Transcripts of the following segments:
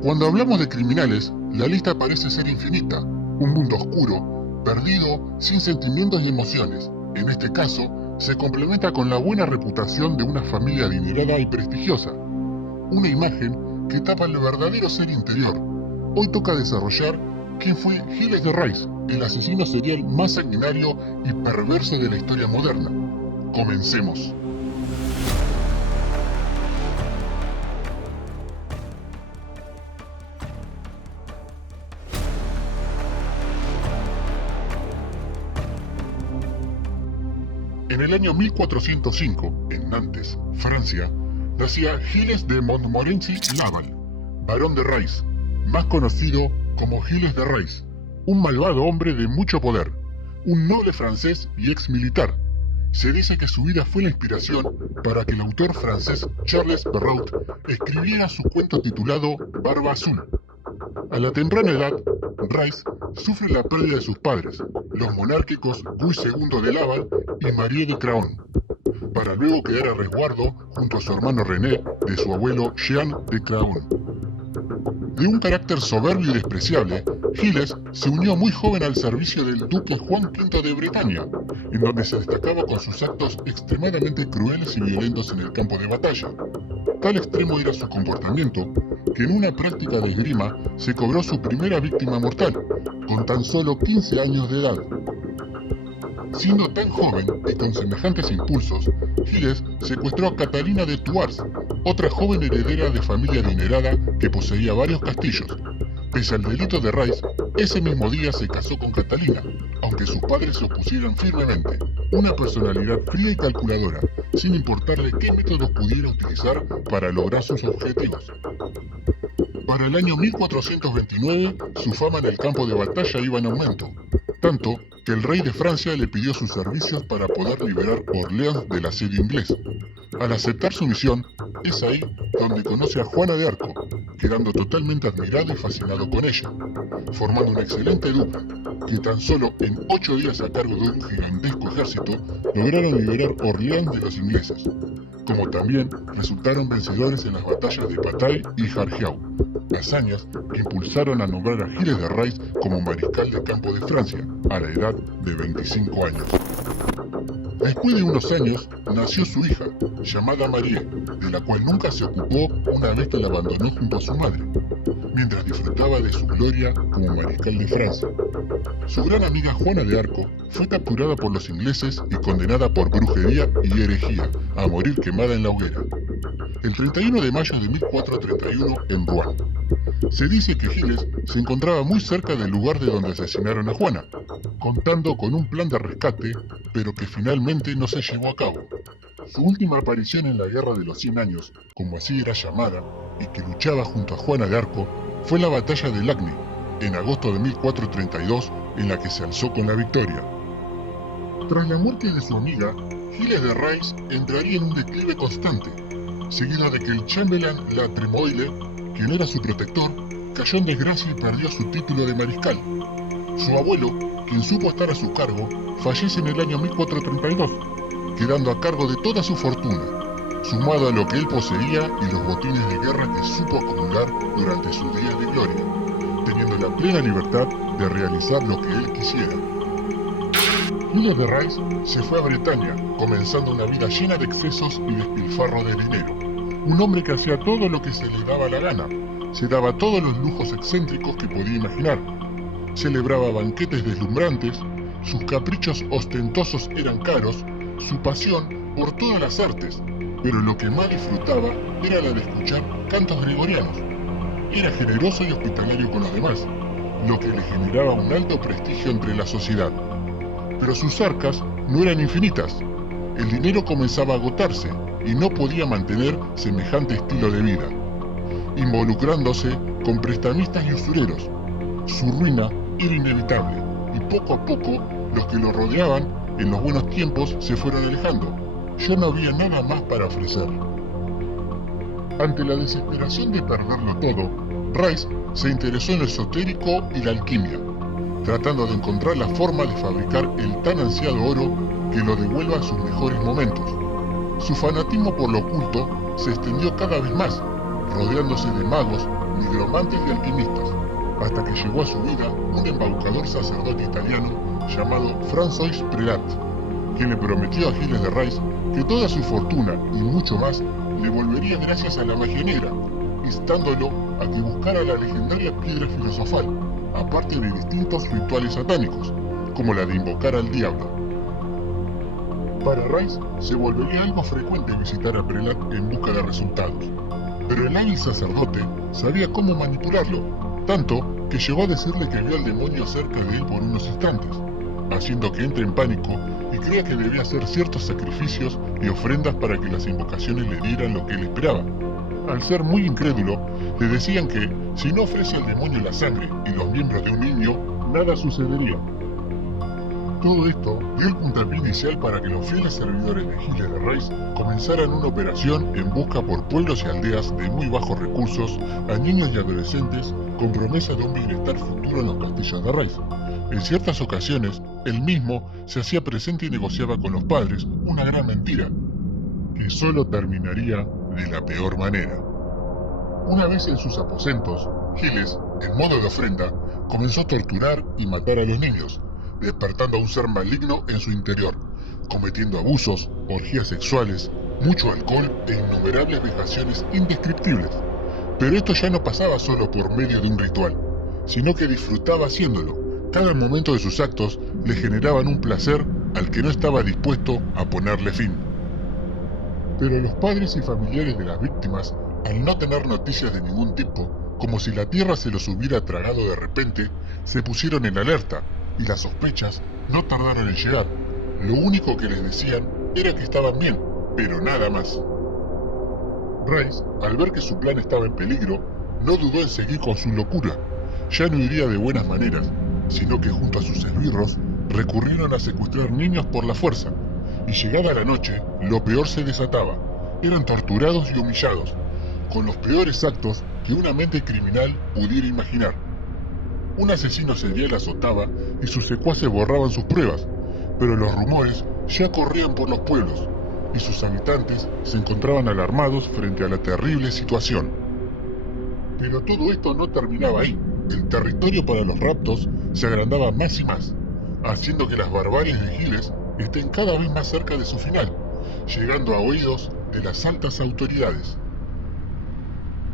Cuando hablamos de criminales, la lista parece ser infinita. Un mundo oscuro, perdido, sin sentimientos y emociones. En este caso, se complementa con la buena reputación de una familia adinerada y prestigiosa. Una imagen que tapa el verdadero ser interior. Hoy toca desarrollar quién fue Gilles de Rais, el asesino serial más sanguinario y perverso de la historia moderna. Comencemos. En el año 1405, en Nantes, Francia, nacía Gilles de Montmorency-Laval, barón de Rais, más conocido como Gilles de Rais, un malvado hombre de mucho poder, un noble francés y ex militar. Se dice que su vida fue la inspiración para que el autor francés Charles Perrault escribiera su cuento titulado Barba Azul. A la temprana edad, Rais sufre la pérdida de sus padres, los monárquicos Guy II de Laval y Marie de Craon, para luego quedar a resguardo junto a su hermano René de su abuelo Jean de Craon. De un carácter soberbio y despreciable, Gilles se unió muy joven al servicio del duque Juan V de Bretaña, en donde se destacaba con sus actos extremadamente crueles y violentos en el campo de batalla. Tal extremo era su comportamiento, que en una práctica de esgrima se cobró su primera víctima mortal, con tan solo 15 años de edad. Siendo tan joven y con semejantes impulsos, Gilles secuestró a Catalina de Thouars, otra joven heredera de familia adinerada que poseía varios castillos. Pese al delito de Rais, ese mismo día se casó con Catalina, aunque sus padres se opusieran firmemente. Una personalidad fría y calculadora, sin importarle qué métodos pudiera utilizar para lograr sus objetivos. Para el año 1429, su fama en el campo de batalla iba en aumento, tanto que el rey de Francia le pidió sus servicios para poder liberar Orleans del asedio inglés. Al aceptar su misión, es ahí donde conoce a Juana de Arco, quedando totalmente admirado y fascinado con ella, formando una excelente dupla, que tan solo en 8 días a cargo de un gigantesco ejército lograron liberar Orleans de los ingleses, como también resultaron vencedores en las batallas de Bataille y Jargeau, hazañas que impulsaron a nombrar a Gilles de Rais como mariscal de campo de Francia, a la edad de 25 años. Después de unos años, nació su hija, llamada Marie, de la cual nunca se ocupó una vez que la abandonó junto a su madre, mientras disfrutaba de su gloria como mariscal de Francia. Su gran amiga Juana de Arco fue capturada por los ingleses y condenada por brujería y herejía a morir quemada en la hoguera, el 31 de mayo de 1431 en Rouen. Se dice que Gilles se encontraba muy cerca del lugar de donde asesinaron a Juana, contando con un plan de rescate, pero que finalmente no se llevó a cabo. Su última aparición en la Guerra de los 100 Años, como así era llamada, y que luchaba junto a Juana de Arco, fue la batalla de Lagny, en agosto de 1432, en la que se alzó con la victoria. Tras la muerte de su amiga, Gilles de Rais entraría en un declive constante, seguido de que el chambelán La Tremoille, quien era su protector, cayó en desgracia y perdió su título de mariscal. Su abuelo, quien supo estar a su cargo, fallece en el año 1432, quedando a cargo de toda su fortuna, sumado a lo que él poseía y los botines de guerra que supo acumular durante sus días de gloria, teniendo la plena libertad de realizar lo que él quisiera. Gilles de Rais se fue a Bretaña, comenzando una vida llena de excesos y despilfarro de dinero. Un hombre que hacía todo lo que se le daba la gana, se daba todos los lujos excéntricos que podía imaginar, celebraba banquetes deslumbrantes, sus caprichos ostentosos eran caros, su pasión por todas las artes, pero lo que más disfrutaba era la de escuchar cantos gregorianos. Era generoso y hospitalario con los demás, lo que le generaba un alto prestigio entre la sociedad. Pero sus arcas no eran infinitas. El dinero comenzaba a agotarse y no podía mantener semejante estilo de vida, involucrándose con prestamistas y usureros. Su ruina era inevitable y poco a poco los que lo rodeaban en los buenos tiempos se fueron alejando. Ya no había nada más para ofrecer. Ante la desesperación de perderlo todo, Rais se interesó en lo esotérico y la alquimia, tratando de encontrar la forma de fabricar el tan ansiado oro que lo devuelva a sus mejores momentos. Su fanatismo por lo oculto se extendió cada vez más, rodeándose de magos, nigromantes y alquimistas, hasta que llegó a su vida un embaucador sacerdote italiano llamado François Prelat, quien le prometió a Giles de Rys que toda su fortuna y mucho más le volvería gracias a la magia negra, instándolo a que buscara la legendaria piedra filosofal, aparte de distintos rituales satánicos, como la de invocar al diablo. Para Rys se volvería algo frecuente visitar a Prelat en busca de resultados, pero el hábil sacerdote sabía cómo manipularlo, tanto que llegó a decirle que vio al demonio cerca de él por unos instantes, haciendo que entre en pánico y crea que debía hacer ciertos sacrificios y ofrendas para que las invocaciones le dieran lo que él esperaba. Al ser muy incrédulo, le decían que si no ofrece al demonio la sangre y los miembros de un niño, nada sucedería. Todo esto dio el puntapié inicial para que los fieles servidores de Giles de Rys comenzaran una operación en busca por pueblos y aldeas de muy bajos recursos a niños y adolescentes con promesa de un bienestar futuro en los castillos de Rys. En ciertas ocasiones, él mismo se hacía presente y negociaba con los padres una gran mentira, que solo terminaría de la peor manera. Una vez en sus aposentos, Giles, en modo de ofrenda, comenzó a torturar y matar a los niños, despertando a un ser maligno en su interior, cometiendo abusos, orgías sexuales, mucho alcohol e innumerables vejaciones indescriptibles. Pero esto ya no pasaba solo por medio de un ritual, sino que disfrutaba haciéndolo. Cada momento de sus actos le generaban un placer al que no estaba dispuesto a ponerle fin. Pero los padres y familiares de las víctimas, al no tener noticias de ningún tipo, como si la tierra se los hubiera tragado de repente, se pusieron en alerta, y las sospechas no tardaron en llegar. Lo único que les decían era que estaban bien, pero nada más. Rys, al ver que su plan estaba en peligro, no dudó en seguir con su locura. Ya no iría de buenas maneras, sino que junto a sus esbirros recurrieron a secuestrar niños por la fuerza, y llegada la noche, lo peor se desataba. Eran torturados y humillados, con los peores actos que una mente criminal pudiera imaginar. Un asesino serial azotaba y sus secuaces borraban sus pruebas, pero los rumores ya corrían por los pueblos, y sus habitantes se encontraban alarmados frente a la terrible situación. Pero todo esto no terminaba ahí. El territorio para los raptos se agrandaba más y más, haciendo que las barbaries de Giles estén cada vez más cerca de su final, llegando a oídos de las altas autoridades.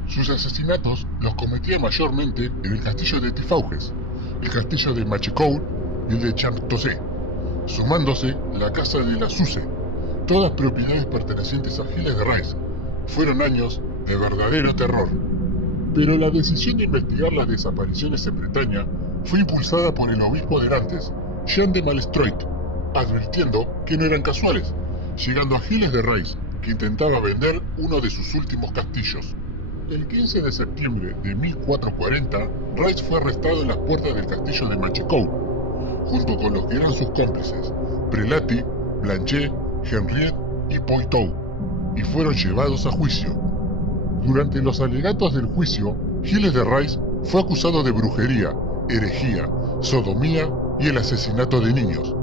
Sus asesinatos los cometía mayormente en el castillo de Tifauges, el castillo de Machecoul y el de Champtocé, sumándose la casa de la Suze, todas propiedades pertenecientes a Giles de Rys. Fueron años de verdadero terror. Pero la decisión de investigar las desapariciones en Bretaña fue impulsada por el obispo de Nantes, Jean de Malestroit, advirtiendo que no eran casuales, llegando a Giles de Rys, que intentaba vender uno de sus últimos castillos. El 15 de septiembre de 1440, Rys fue arrestado en las puertas del castillo de Machecoul, junto con los que eran sus cómplices, Prelati, Blanchet, Henriette y Poitou, y fueron llevados a juicio. Durante los alegatos del juicio, Giles de Rys fue acusado de brujería, herejía, sodomía y el asesinato de niños.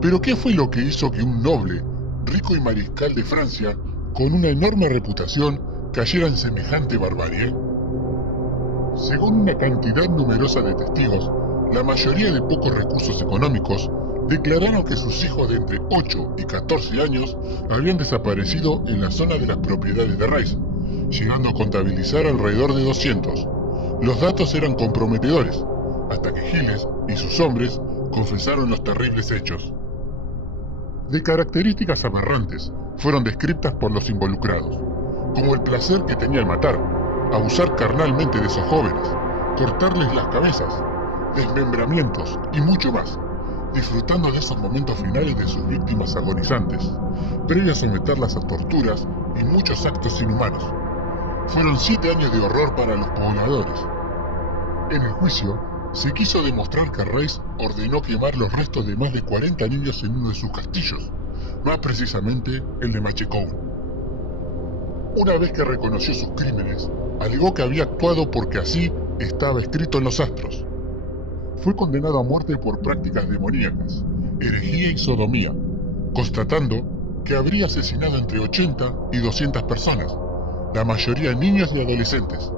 Pero ¿qué fue lo que hizo que un noble, rico y mariscal de Francia, con una enorme reputación, cayera en semejante barbarie? Según una cantidad numerosa de testigos, la mayoría de pocos recursos económicos, declararon que sus hijos de entre 8 y 14 años habían desaparecido en la zona de las propiedades de Rys, llegando a contabilizar alrededor de 200. Los datos eran comprometedores, hasta que Giles y sus hombres confesaron los terribles hechos. De características aberrantes fueron descritas por los involucrados, como el placer que tenía al matar, abusar carnalmente de esos jóvenes, cortarles las cabezas, desmembramientos y mucho más, disfrutando de esos momentos finales de sus víctimas agonizantes, previo a someterlas a torturas y muchos actos inhumanos. Fueron 7 años de horror para los pobladores. En el juicio, se quiso demostrar que Rys ordenó quemar los restos de más de 40 niños en uno de sus castillos, más precisamente el de Machecoul. Una vez que reconoció sus crímenes, alegó que había actuado porque así estaba escrito en los astros. Fue condenado a muerte por prácticas demoníacas, herejía y sodomía, constatando que habría asesinado entre 80 y 200 personas, la mayoría niños y adolescentes,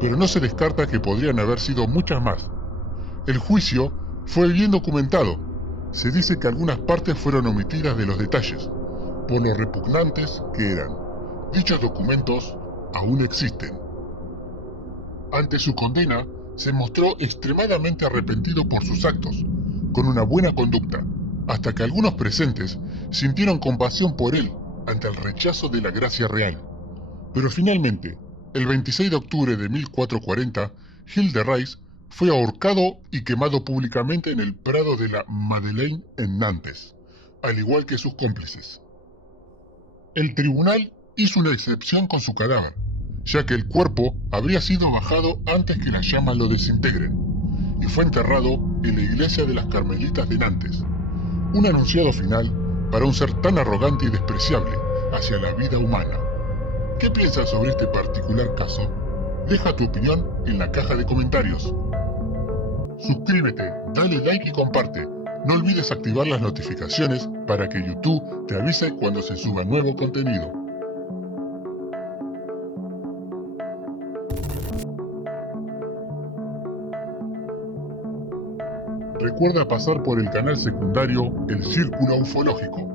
pero no se descarta que podrían haber sido muchas más. El juicio fue bien documentado. Se dice que algunas partes fueron omitidas de los detalles, por lo repugnantes que eran. Dichos documentos aún existen. Ante su condena, se mostró extremadamente arrepentido por sus actos, con una buena conducta, hasta que algunos presentes sintieron compasión por él ante el rechazo de la gracia real. Pero finalmente, el 26 de octubre de 1440, Gilles de Rais fue ahorcado y quemado públicamente en el Prado de la Madeleine en Nantes, al igual que sus cómplices. El tribunal hizo una excepción con su cadáver, ya que el cuerpo habría sido bajado antes que las llamas lo desintegren, y fue enterrado en la iglesia de las Carmelitas de Nantes, un anunciado final para un ser tan arrogante y despreciable hacia la vida humana. ¿Qué piensas sobre este particular caso? Deja tu opinión en la caja de comentarios. Suscríbete, dale like y comparte. No olvides activar las notificaciones para que YouTube te avise cuando se suba nuevo contenido. Recuerda pasar por el canal secundario El Círculo Ufológico.